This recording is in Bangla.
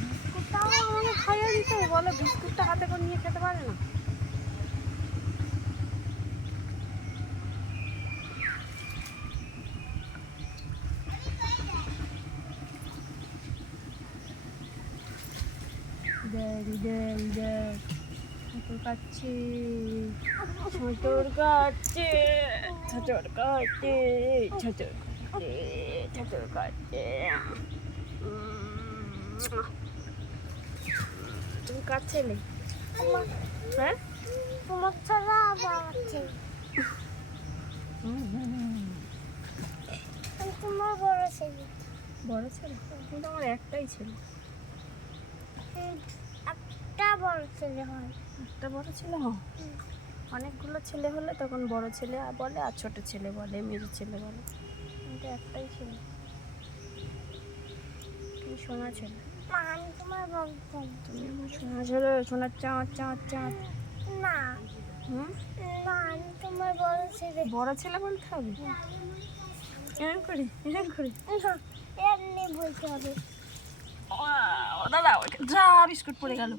বিস্কুটটাও আমাকে খাইয়ে দিতে বলো, বিস্কুটটা হাতে করে নিয়ে খেতে পারে না। ছোটর কাচ্ছে, ছোটর কাচ্ছে, ছোটর কাচ্ছে, ছোটর কাচ্ছে, ছোটর কাচ্ছে। তুমি কার ছেলে? হ্যাঁ, তোমার ছাড়া আবার ছেলে, তোমার বড় ছেলে। বড় ছেলে? কিন্তু আমার একটাই ছেলে। একটা বড় ছেলে হয়। একটা বড় ছেলে হয়? অনেকগুলো ছেলে হলে তখন বড় ছেলে বলে আর ছোট ছেলে বলে, মেজো ছেলে বলে। কিন্তু একটাই ছেলে। তুমি সোনা ছেলে। আমি তোমার বড় ছেলে। তুমি আমার সোনা ছেলে, সোনার চাঁদ চাঁদ চাঁদ। না হুম, না, আমি তোমার বড় ছেলে। বড় ছেলে বলতে হবে? এরকম করে, এরকম করে। এমনি বলতে হবে। ও দাদা, যা বিস্কুট পড়ে গেল।